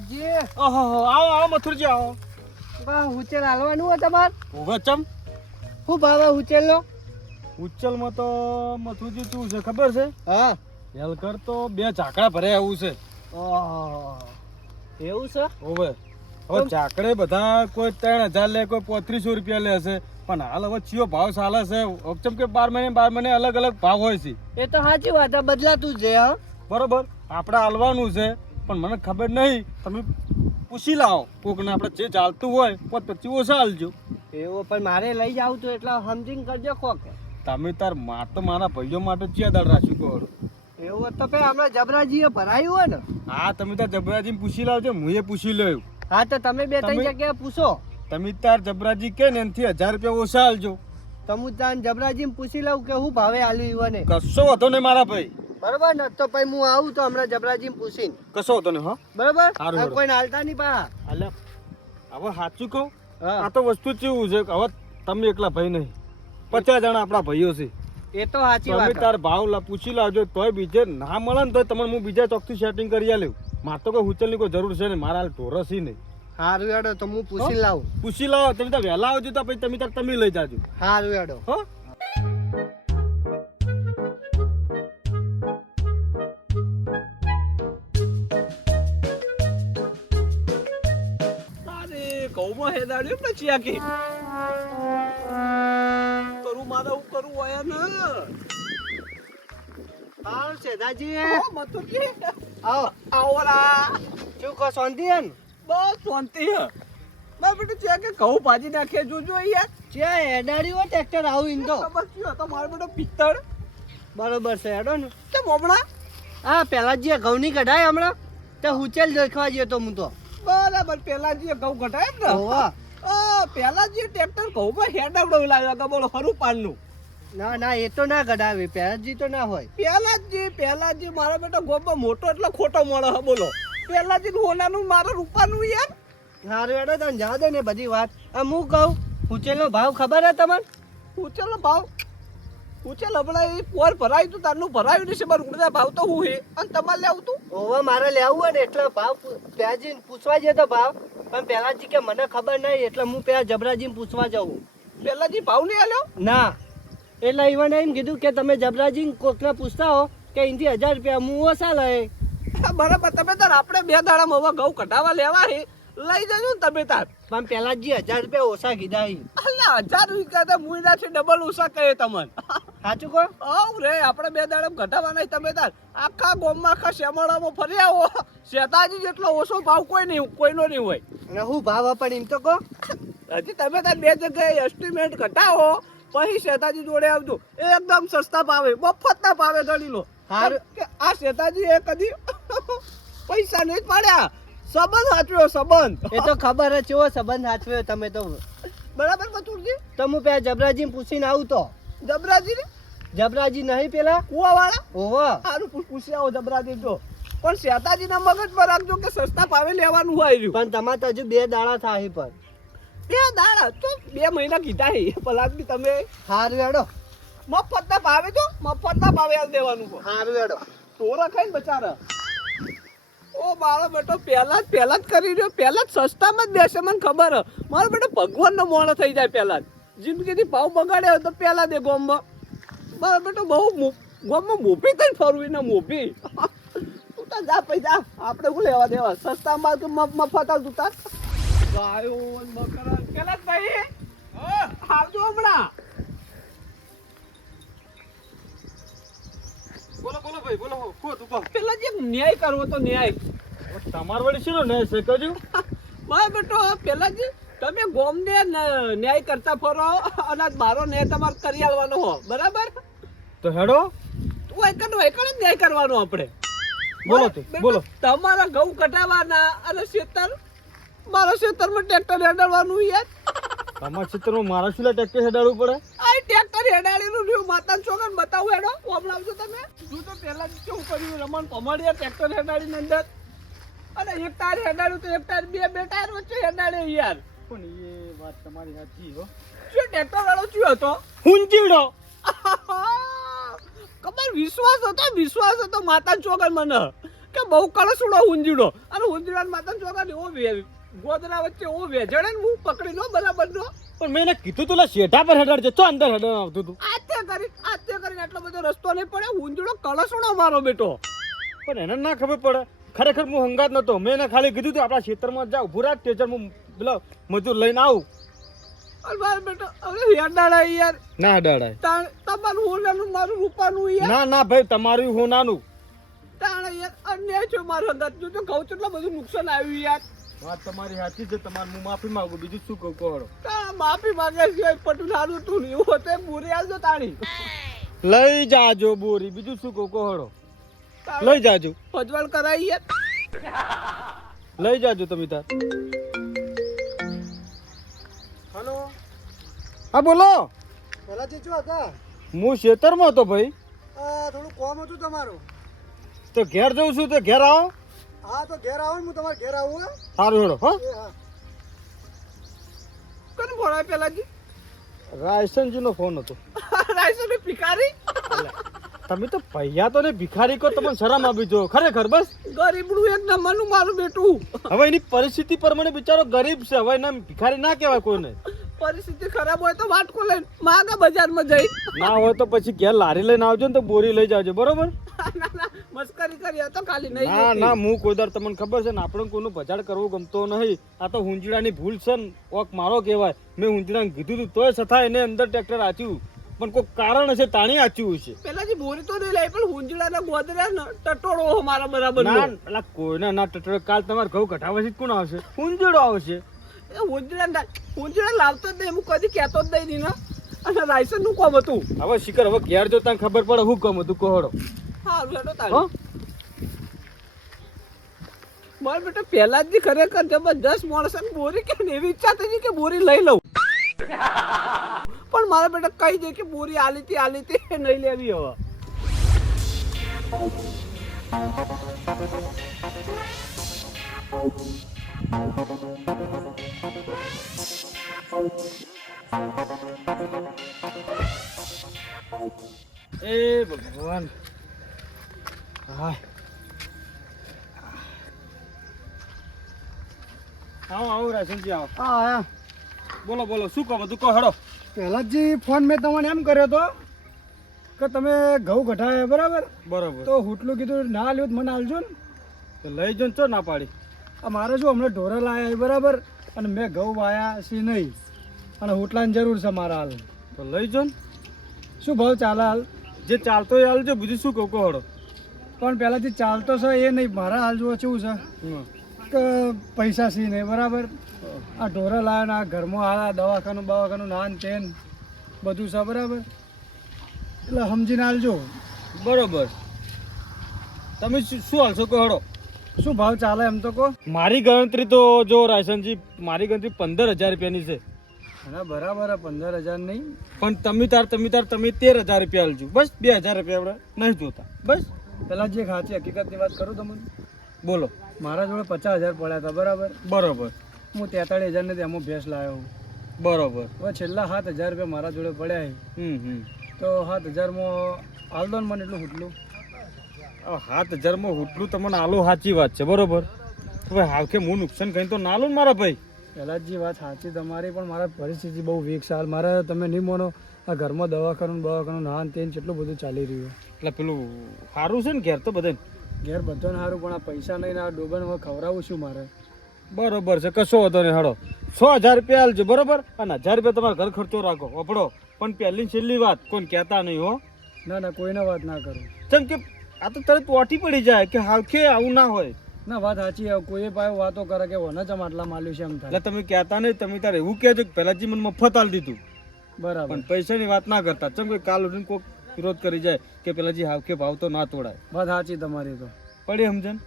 રાજજી ઓહો આવો આવો મથુરજી આવો. બા ઉચેલ હાલવાનું હોય તમાર ઉભો ચમ. શું ભાવે ઉચેલ નો? ઉચ્ચલમાં તો મથુરજી શું છે ખબર છે? હા હેલકર તો 2 ઝાકડા ભરે આવું છે. ઓહો એવું છે? ઓવે હવે ઝાકડે બધા કોઈ 3000 લે, કોઈ 3500 રૂપિયા લે છે, પણ હાલ હવે ચિયો ભાવ ચાલે છે. ચમ કે 12 મહિને અલગ અલગ ભાવ હોય છે. એ તો સાચી વાત છે, બદલાતું જ છે. હા બરોબર, આપણે હાલવાનું છે, પણ મને ખબર નહીં. તમે પૂછી લાવો કોકને, આપણે જે ચાલતું હોય 25 ઓછા હાલજો. એવું પણ મારે લઈ જાવ તો એટલે સમજીને કરજો કોક. તમે તાર માર તો મારા ભાઈઓ માટે ચિયા દાળ રાખ્યું કહો. એવું તો ભાઈ હમણાં જબરાજીએ ભરાયું હોય ને. હા તમે તાર જબરાજીને પૂછી લાવજો, હું એ પૂછી લઉં. હા તો તમે 2-3 જગ્યાએ પૂછો. તમે તાર જબરાજી કે ને એનથી 1000 રૂપિયા ઓછા હાલજો. તમે તાર જબરાજીને પૂછી લઉં કે હું ભાવે આલ્યું ઈવને. કશો વાંધો નહીં મારા ભાઈ. બરોબર ને? તો પછી હું આવું તો હમણાં જબરાજીને પૂછીને. કશો વાંધો નહીં. હા બરોબર, સારું, હવે કોઈને હાલતા નહીં પા. હાલે હવે સાચું કહું, હા આ તો વસ્તુ કેવું છે કે હવે તમે એકલા ભાઈ નહીં, 50 જણા આપણા ભાઈઓ છે. એ તો સાચી તમે વાત. તાર ભાવ પૂછી લાવજો, તોય બીજે ના મળે ને તો તમને હું બીજા ચોકથી સેટિંગ કરી આલ્યું. મારે તો કોઈ હુચલની કોઈ જરૂર છે નહીં, મારા હાલ ઢોરસ ય નહીં. હારું હેડો તો હું પૂછી લાવું. પૂછી લાવો, તમે તાર વહેલા આવજો તો પછી તમે લઈ જાજો. હારું હેડો. હો ઘઉંમાં હેદાડ્યું ને ચિયાકી કરું મારે હું કરું આયા ને હાલ સેદાજી મથુરજી આવો. આવરા શું કહો, શાંતિ હે ને? બસ શાંતિ હે. મારે બેટું ચિયાકી ઘઉં ભાજી નાખે જોજો યાર. જ્યાં હેડાડી હોય ટ્રેક્ટર આવું ઇન તો. ખબર શું હતો મારો બેટો પિત્તળ બરોબર છે, હેડો ને. કેમ હમણાં હા પેલા જે ઘઉંની કઢાય હમણાં તે હુચેલ દેખવા ગયો તો હું તો. બરાબર પેલા જે ઘઉં ઘટાય ને હોવા. પેલા જે ટ્રેક્ટર ઘઉંમાં હેડાવડો લાવ્યો કે બોલો હરું પાનનું. ના ના એ તો ના કઢાવે, પહેલાજી તો ના હોય. પેલા જે મારા બેટા ગોપમાં મોટો એટલે ખોટો મળે હે બોલો. પેલા જે હોનાનું મારા રૂપાનું યાર. હારું હેડો તને જા દે ને બધી વાત. આ હું કહું હુચેલનો ભાવ ખબર હે તમને? ઉચેલો ભાવ ઉચેલ હમણાં એ પોર ભરાયું તું તારનું ભરાયું નહીં છે મારું ઉડતા ભાવ તો હું હે અને તમારે લેવું તું. હોવા મારે લેવું હોય ને એટલે ભાવ પહેલાજીને પૂછવા જતો ભાવ, પણ પહેલાજી કે મને ખબર નહીં એટલે હું પેલા જબરાજીને પૂછવા જાઉં. પેલા જે ભાવ નહીં આલ્યો ના એટલે ઈવને એમ કીધું કે તમે જબરાજી કોકને પૂછતા હો કે અહીંથી 1000 રૂપિયા હું ઓછા લે. બરાબર, તમે તાર આપણે 2 દાડામાં હવે ઘઉં કઢાવા લેવા હે લઈ જજો ને તમે તાર. પણ પહેલાજી 1000 રૂપિયા ઓછા કીધા હી. અલ્યા 1000 રૂપિયા તો મુઈનાથી ડબલ ઓછા કહે તમને. સાચું કહો? આવ રે આપણે 2 દાડામાં કઢાવાના તમે તાર આખા ગામમાં આખા શેમાળામાં ફરી આવો. શેતાજી જેટલો ઓછો ભાવ કોઈનો નહીં હોય. અને હું ભાવ પણ એમ તો કહો. હજી તમે તાર 2 જગ્યાએ એસ્ટિમેટ ઘટાવો પછી શેતાજી જોડે આવજો. એકદમ સસ્તા ભાવે મફતના ભાવે ગણી લો. હારું. કે આ શેતાજી એ કદી પૈસા નહીં પાડ્યા, સંબંધ સાચવ્યો સંબંધ. એ તો ખબર જ કેવો સંબંધ સાચવ્યો તમે તો. બરાબર મથુરજી? તો હું પેલા જબરાજીને પૂછીને આવું તો. જબરાજી ને જબરાજી નહીં પેલા કુવા વાળા ઓહો. સારું પૂછી આવો જબરાજી જો. પણ શેતાજીના મગજ પર રાખજો કે સસ્તા ભાવે લેવાનું હોય રહ્યું. પણ તમારે તો હજુ 2 દાડા થાય પણ. 2 દાડા તો 2 મહિના કીધા હે પલાદ બી તમે હારું હેડો. મફતના ભાવે જો મફતના ભાવે આલ દેવાનું. હારું હેડો. ટોરા ખાઈને બચારા. ઓ મારો બેટો પહેલા જ કરી રહ્યો, પહેલા જ સસ્તામાં જ દેશે મને ખબર હે. મારો બેટો ભગવાનનો મોણો થઈ જાય પહેલા જ. જિંદગીથી ભાવ બગાડ્યો તો પહેલા દે ગોમમાં. મારો બેટો બહુ ગોમમાં મોભી થઈને ફરવી ને મોભી. તું તાર જા પૈસા આપણે શું લેવા દેવા, સસ્તામાં કે મફત આવતું તાર. ગાયો ને બકરા પેલા જ ભાઈ આવજો હમણાં. બોલો ભાઈ બોલો. કો તું કહો. પેલા જે ન્યાય કરવો તો ન્યાય. તમાર વળી શું ને છે કજુ? મારો બેટો પેલા જે તમે ગોમને ન્યાય કરતા ફરો અને મારો ન્યાય તમારે કરી આલવાનો હો. બરાબર? તો હેડો તું એકનો જ ન્યાય કરવાનો આપણે. બોલો તે બોલો. તમારા ઘઉં કટાવાના અને મારા ખેતરમાં ટ્રેક્ટર હેડાડવાનું યાર. તમારા ક્ષેત્રમાં મારા શું ટ્રેક્ટર હેડાડવું પડે? આ ટ્રેક્ટર હેડાડેલું રહ્યું માતાને છોકરાને બતાવું હેડો ઓમલાવજો તમે. તું તો પહેલા જ કેવું કર્યું રમણ પમાડિયા ટ્રેક્ટર હેડાડીને અંદર અને એક ટાયર હેડાડ્યું તો એક ટાયર બે ટાયર વચ્ચે હેડાડે યાર. પણ એ વાત તમારી સાચી હો. શું ટ્રેક્ટર વાળો શું હતો? હુંચીડો. ખબર વિશ્વાસ હતો માતા છોકર મને કે બહુ કળસુડો ઊંજીડો અને ઊંજીડાના માથા ચોકા એવો ગોદરા વચ્ચે એવો વેજડે ને હું પકડી લો બરાબર નો. પણ મેં એને કીધું તું શેઠા પર હેડાડ છે તો અંદર હેડાડ આવતું તું. આતે કરીને આટલો બધો રસ્તો નહીં પડે. ઊંજીડો કળસુડો મારો બેટો. પણ એને ના ખબર પડે. ખરેખર હું હંગાત નતો. મેં એને ખાલી કીધું તું આપણા ખેતરમાં જા ઉભું રાખ ટેચર હું પેલો મજૂર લઈને આવું. અરે મારો બેટો હવે હેડાડા યાર. ના હેડાડાય. તમારું હોનાનું મારું રૂપાનું યાર. ના ના ભાઈ તમારું હું નાનું. તાણે યાર અન્યાય છે મારો અંદાજ. જો તો ઘઉં કેટલું બધું નુકસાન આવ્યું યાર. વાત તમારી સાચી છે. તમારે હું માફી માંગુ બીજું શું કહું કહો. માફી માંગે છે પટુ નાનું તું નહીં હોતે બોરી આલજો તાણી. લઈ જાજો બોરી બીજું શું કહું કહો. લઈ જાજો. ફજવાલ કરાઈ યાર. લઈ જાજો તમે તાર. હલો હા બોલો. પહેલાથી શું હતા? હું ખેતરમાં હતો ભાઈ. થોડું કોમ હતું તમારું. તો ઘેર જઉં છું તો ઘેર આવો. હા તો ઘેર આવો ને હું તમારે ઘેર આવું. સારું હેડો હા. કોને બોલાય પેલાજી? રાયસનજી નો ફોન હતો. રાયસન ભિખારી. તમે તો પૈયા તો ને ભિખારી કો તમને શરમ આવી જો ખરેખર બસ. ગરીબડું એક નંબરનું મારું બેટું. હવે એની પરિસ્થિતિ પ્રમાણે બિચારો ગરીબ છે. હવે એને ભિખારી ના કહેવાય કોઈને. પરિસ્થિતિ ખરાબ હોય તો વાટકો લઈને માગા બજારમાં જઈ. ના હોય તો પછી ઘેર લારી લઈને આવજો ને તો બોરી લઈ જાજો બરોબર. મસ્કરી કરી તો ખાલી નહીં. ના ના હું કોઈ દર તમને ખબર છે ને આપણે કોઈનું બજાર કરવું ગમતો નહીં. આ તો હુંજડાની ભૂલ છે ને ઓક મારો કહેવાય. મેં હુંજડાને કીધું તું તોય છતાં એને અંદર ટ્રેક્ટર આચ્યું પણ કોઈ કારણ હશે તાણી આચ્યું છે. પેલાજી બોરી તો નહીં લઈ પણ હુંજડાના ગોદરા ને ટટોળો મારા બરાબર. ના પેલા કોઈના ના ટટોળે કાલ તમારે ઘઉં કઢાવવાથી કોણ આવશે? હુંજડો આવશે. હુંજડા લાવતો જ નહીં. હું કદી કહેતો જ નહીં ને. અને રાયસન નું કોમ હતું. હવે શિખર હવે ઘેર જો તને ખબર પડે હું કામ હતું કોહડો. સારું હેડો તારે. મારે બેટા પહેલા જ ખરેખર જબરદસ્ત માણસ બોરી કે એવી ઈચ્છા થઈ કે બોરી લઈ લઉં. પણ મારા બેટા કહી દે કે બોરી આલી હતી નહીં લેવી હવે. એ ભગવાન. હા આવો રાશનજી આવો. હા આયા. બોલો બોલો શું કહો બધું કહો હેડો. પહેલાથી ફોન મેં તમને એમ કર્યો હતો કે તમે ઘઉં કઢાયા બરાબર. બરાબર તો હુટલું કીધું ના લ્યો મને આલજો ને. તો લઈ જો ને ચો ના પાડી. આ મારે શું હમણાં ઢોરા લાયા બરાબર અને મેં ઘઉં વાયા છે નહીં અને હુટલાની જરૂર છે મારા હાલ. તો લઈ જો ને. શું ભાવ ચાલે હાલ? જે ચાલતો એ હાલજો બીજું શું કહું કહો હેડો. પણ પહેલાંથી ચાલતો છે એ નહીં. મારા હાલ જો કેવું છે કે પૈસા છે નહીં બરાબર. આ ઢોરા લાયા ને આ ઘરમાં આ દવાખાનું નાન તેન બધું છે બરાબર. એટલે સમજીને હાલજો. બરોબર. તમે શું હાલશો કહો હેડો. શું ભાવ ચાલે એમ તો કહો. મારી ગણતરી તો જો રાયસનજી મારી ગણતરી 15,000 રૂપિયાની છે. ના બરાબર 15,000 નહીં. પણ તમે 13,000 રૂપિયા હાલજો બસ. 2,000 રૂપિયા આપણે નહીં જોતા બસ. પેલા જે સાચી હકીકતની વાત કરું તમને. બોલો. મારા જોડે 50,000 પડ્યા હતા બરાબર. બરોબર. હું 43,000 ને એમાં ભેંસ લાવ્યો. બરોબર. હવે છેલ્લા 7,000 રૂપિયા મારા જોડે પડ્યા છે. તો 7,000માં હાલ દો ને મને એટલું હુટલું. 7,000માં હુટલું તમને આલો સાચી વાત છે બરોબર. હવે હાલ કે હું નુકસાન કઈ તો ના લો ને મારા ભાઈ. પહેલાં જે વાત સાચી તમારી પણ મારા પરિસ્થિતિ બહુ વીક છે હાલ. મારે તમે નહીં માનો આ ઘરમાં દવાખાનું નાન તેન કેટલું બધું ચાલી રહ્યું. એટલે પેલું સારું છે ને ઘેર તો બધે ઘેર બધાને સારું પણ આ પૈસા નહીં ને આ ડોબાને હવે ખવડાવું શું મારે. બરોબર છે કશો વાંધો નહીં હેડો. 100,000 રૂપિયા હાલજો બરોબર. અને 1,000 રૂપિયા તમારા ઘર ખર્ચો રાખો વપડો. પણ પહેલી છેલ્લી વાત કોઈ કહેતા નહીં હો. ના ના કોઈને વાત ના કરું. જેમ કે આ તો તરત ઓટી પડી જાય કે હાલ કે આવું ના હોય. ના વાત સાચી. કોઈ પાસે વાતો કરે કે વને ચમ આટલા માલ્યું છે એમ થાય. એટલે તમે કહેતા નહીં. તમે તારે એવું કહેજો કે પહેલાંથી મને મફત આલી દીધું બરાબર. પણ પૈસાની વાત ના કરતા. ચમ કે કાલ ઉઠીને કોઈક વિરોધ કરી જાય કે પેલાજી હાવખે ભાવ તો ના તોડાય. વાત સાચી તમારી. તો પડી સમજણ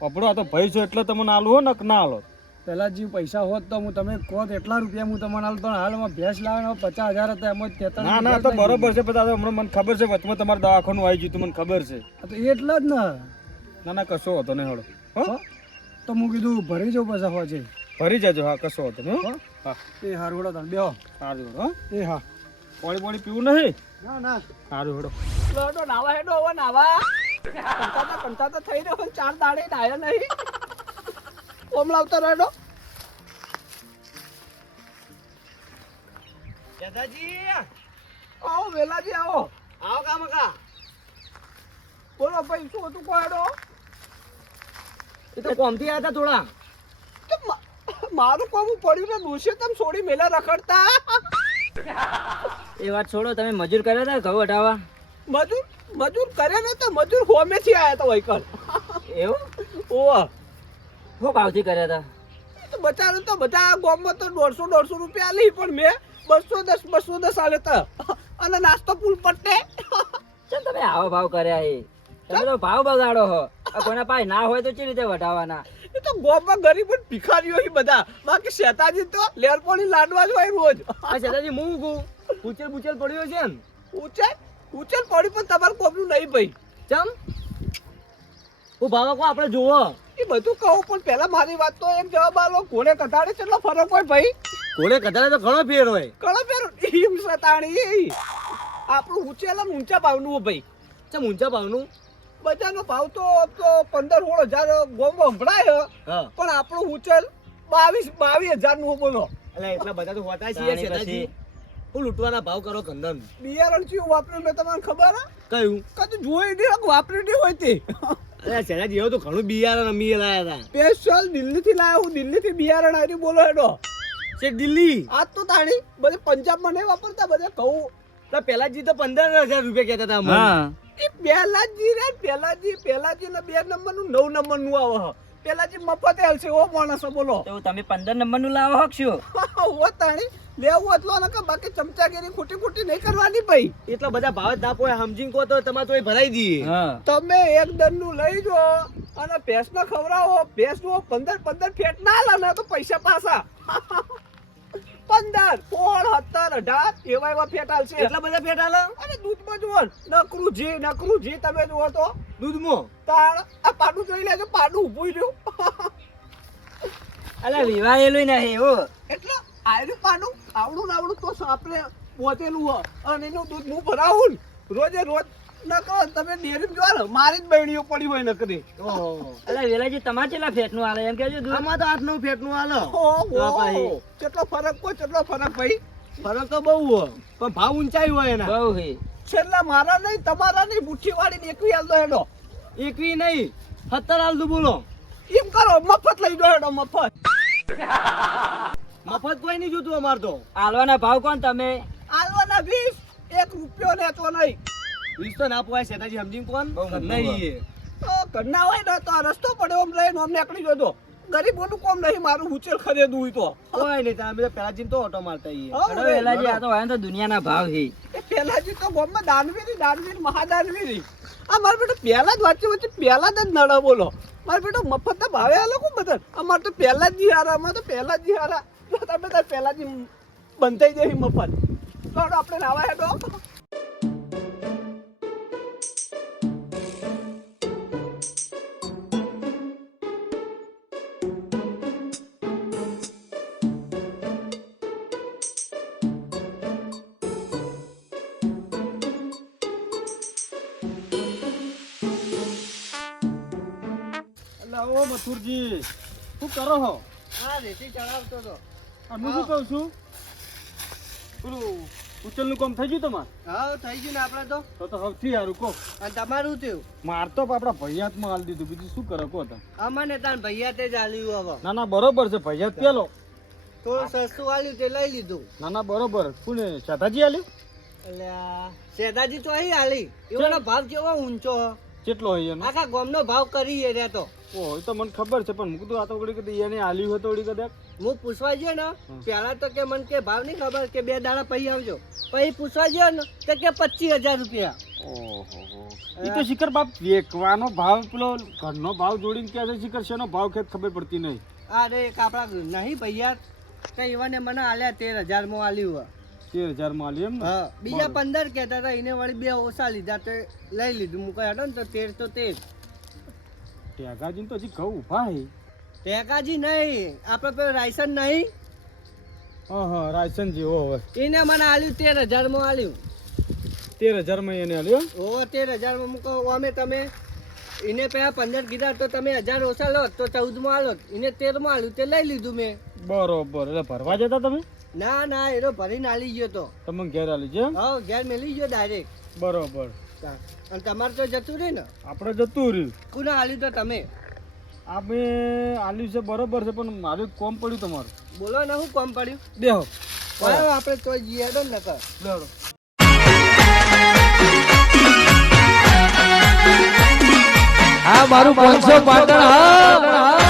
પપડો. આ તો ભાઈ છો એટલે તમને આલું હો ને ના આલો. પહેલાં જે પૈસા હોત તો હું તમે કહો તો એટલા રૂપિયા હું તમને આલતો. હાલમાં ભેંસ લાવે 50,000 હતા એમ જ 43. ના ના તો બરોબર છે. બધા હમણાં મને ખબર છે વચમાં તમારે દવાખાનું આવી ગયું મને ખબર છે. તો એટલે જ ને. ના ના કશો હતો નહીં હળો. હો તો હું કીધું ભરી જાઉં પછી હોજે. ભરી જાજો. હા કશો હતો નહીં. હા એ હારું હેડો તમે બેહો. સારું હેડો. એ હા. પાણી પીવું નહીં. ના ના સારું હેડો. નાવા હેડો હવે નાવા. કંટાળા થઈ રહ્યો પણ 4 દાડે આયા નહીં. ઓમ લાવતો રહેલો. દાદાજી આવો વેલાજી આવો. આવો કામકા. બોલો ભાઈ શું હતું કોયડો? એ તો કોમથી આવ્યા હતા થોડા. તો મારું કોમ પડ્યું ને દોષે તમે છોડી મેલા રખડતા. એ વાત છોડો, તમે મજૂર કર્યા હતા ઘઉં વટાવવા? મજૂર કરે ને તો મજૂર હોમેથી આયા તો વહીકલ. એવું? ઓવા શું ભાવથી કર્યા હતા? તો બચારો તો બધા ગામમાં તો 150 રૂપિયા આલી પણ મેં 210 આલે તો અને નાસ્તો ફૂલ પટ્ટે. ચમ તમે આવો ભાવ કર્યા એ? તમે તો ભાવ બગાડો હો. આ કોઈના પાસે ના હોય તો ચી રીતે વટાવવાના? એ તો ગામમાં ગરીબ જ ભિખારીઓ હી બધા. બાકી શેતાજી તો લેરપોણી લાડવા જ હોય રોજ. આ દાદાજી હું કહું પૂચેલ પડ્યો છે ને. ઉચેલ પડી પણ તમારે કોમનું નહીં ભાઈ. ચમ હું ભાવ કો આપણે જોવો. એ બધું કહું પણ પહેલા મારી વાત તો એક જવાબ આલો. ઘોડે કથાડે કેટલો ફરક હોય ભાઈ? ઘોડે કદાચ તો ઘણો ફેર હોય. કળો ફેર ઈમ સતાણી. આપણું ઉચેલ અને ઊંચા ભાવનું હો ભાઈ. ચમ ઊંચા ભાવનું. બજારનો ભાવ તો 15-16 હજાર ગોમમાં સંભળાય હા પણ આપણું ઉચેલ 22,000 નું બોલો. એટલે એટલા બધા તો હોતા છીએ તાણી શેતાજી. હું લૂંટવાના ભાવ કરો કંદન. બિયારણ ચિયું વાપર્યું મેં તમને ખબર હે? કયું? કદી જોઈ નહીં વાપરી નહીં હોય તે. અરે શેતાજી એવું તો ઘણું બિયારણ અમે લાયા હતા. સ્પેશિયલ દિલ્હીથી લાવ્યો હું. દિલ્હીથી બિયારણ આવ્યું બોલો હેડો. છે દિલ્હી. આજ તો તાણી બધે પંજાબમાં નહીં વાપરતા બધે કહું. તો પેલાજી તો 15,000 રૂપિયા કહેતા હતા અમને. હા. એ પહેલાજી રે પહેલાજી ને 2 નંબરનું 9 નંબરનું આવે હ. પહેલાજી મફતે હાલશે ઓ માણસો બોલો. તો તમે 15 નંબરનું લાવો હકશો? ઓ તાણી લેવું એટલો ને કે બાકી ચમચાગીરી ખોટી નહીં કરવાની ભાઈ. એટલા બધા ભાવ જ ના પોય સમજીને કહો તો તમારે તો એ ભરાઈ દઈએ. હા. તમે એક દનનું લઈ જો અને ભેંસને ખવડાવો. ભેંસનું 15 ફેટ ના લે ને તો પૈસા પાછા. 15, 16, 17, 18 એવા ફેટ હાલશે. એટલા બધા ફેટ આલે? અને દૂધમાં જુઓ નકરું જી તમે જુઓ તો દૂધમાં. તાણ આ પાડું જોઈ લેજો. પાડું ઊભું રહ્યું. અલા વિવાહેલું નહીં એવું. એટલે આયરું પાડું આવડું ને આવડું તો આપણે પોતેલું હ અને એનું દૂધ હું ભરાવું ને રોજે રોજ નકરો તમે ડેરી જોવા ને મારી જ બહેણીઓ પડી હોય નકરી. ઓહો. અલા વેલાજી તમારે કેટલા ફેટનું આલે એમ કહેજો દૂધ? આમાં તો 8-9 ફેટનું આલે. ઓહો કેટલો ફરક ભાઈ. ફરક તો બહુ હોય પણ ભાવ ઊંચાઈ હોય એના. બહુ હે. છેલ્લા મારા નહીં તમારા નહીં મુઠ્ઠી વાળી ને એકવી હાલ દો હેડો. એકવી નહીં 17 આલ દઉં બોલો. એમ કરો મફત લઈ દો હેડો મફત. મફત કોઈ નહીં જોતું અમાર તો. આલવાના ભાવ કોણ તમે? આલવાના 20, 1 રૂપિયો નેતો નહીં. વીસ તો ના પોવાય શેતાજી સમજીને કોણ બહુ મોટું નહીં એ. તો ઘરના હોય ને તો આ રસ્તો પડ્યો આમ રહીને આમ નીકળી જતો. ગરીબોનું કોમ નહીં મારું ઉચેલ ખરીદવું હોય તો. કોઈ નહીં તમે તો પેલા જીને તો ઓટો મારતા આઈએ. હો, અરે વેલાજી આ તો હોય ને તો દુનિયાના ભાવ હે. એ પહેલાજી તો ગામમાં દાનવીર મહાદાનવીર. આ મારે બેટો પહેલા જ વચ્ચે પહેલા જ નડે બોલો. મારે બેટો મફતના ભાવે આ લોકો બધા. અમારે તો પહેલા જ હારા. અમારે તો પહેલા જ હારા. જો તમે તાર પહેલા જ બંધાઈ જાય મફત તો આપણે નાવા હેડો. ઓ મથુરજી શું કરો છો? હા રેતી ચડાવતો તો. હું શું કહું છું પેલું ઉચલનું કામ થઈ ગયું તમારે? હા થઈ ગયું ને આપણે તો. તો સૌથી સારું કહો. અને તમારું થયું? માર તો આપણા ભૈયાતમાં હાલ દીધું બીજું શું કરો કહો તમે. અમને તાર ભૈયા તે જ આલ્યું હવે. ના ના બરોબર છે ભૈયાત પેલો. થોડું સસ્તું આલ્યું તે લઈ લીધું. ના ના બરોબર. કોને શાદાજી આલ્યું? એટલે શેતાજી તો અહીં આલી. એનો ભાવ કેવો ઊંચો હ. કેટલો હોય એનો? આખા ગામનો ભાવ કરી રહ્યા તો. ઓહ એ તો મને ખબર છે પણ મૂકું તો આ તો વળી કદી એને આલ્યું હતો વળી કદાચ. હું પૂછવા ગયો ને પેલા તો કે મને કે ભાવ નહીં ખબર કે 2 દાડા પછી આવજો. પછી પૂછવા ગયો ને તો કે 25,000 રૂપિયા. ઓહો એ તો શિખર બાપ વેકવાનો ભાવ પેલો ઘરનો ભાવ જોડીને કહે છે શિખર શેનો ભાવ ખેત ખબર પડતી નહીં. અરે એક આપણા નહીં ભૈયા કઈ એવાને મને આલ્યા 13,000 માં આલ્યું. 13,000 માં આલ્યું એમ ને? હા બીજા 15 કહેતા હતા એને વળી 2 ઓછા લીધા તો લઈ લીધું. મૂકો હેડો ને તો 13 તો 13. ટેગાજી તો હજી ઘઉં ઉભા હે. ટેકાજી નહીં આપણે પેલું રાયસન નહીં હા રાયસન જેવો હવે એને મને આલ્યું 13,000 માં આલ્યું. 13,000 માં એને આલ્યું એમ? ઓ 13,000 માં મૂકો અમે તમે એને પેલા 15 કીધા તો તમે 1000 ઓછા લો તો 14 માં આલો એને 13 માં આલ્યું તે લઈ લીધું મેં. બરોબર એટલે ભરવા જતા તમે ના ના એનો ભરીને આલી ગયો તો. તમે ઘેર આલી છે એમ? હા ઘેર મેલી ગયો ડાયરેક્ટ. બરોબર અને તમારે તો જતું રહે ને. આપણે જતું રહ્યું કોને આલ્યું તો તમે આપણે આલ્યું છે બરોબર છે પણ મારું એક કોમ પડ્યું તમારું. બોલો ને શું કોમ પડ્યું. બેહો બરાબર આપણે તો જઈએ હેડો ને નકર. બેહો. આ મારું 500 પાટણ હા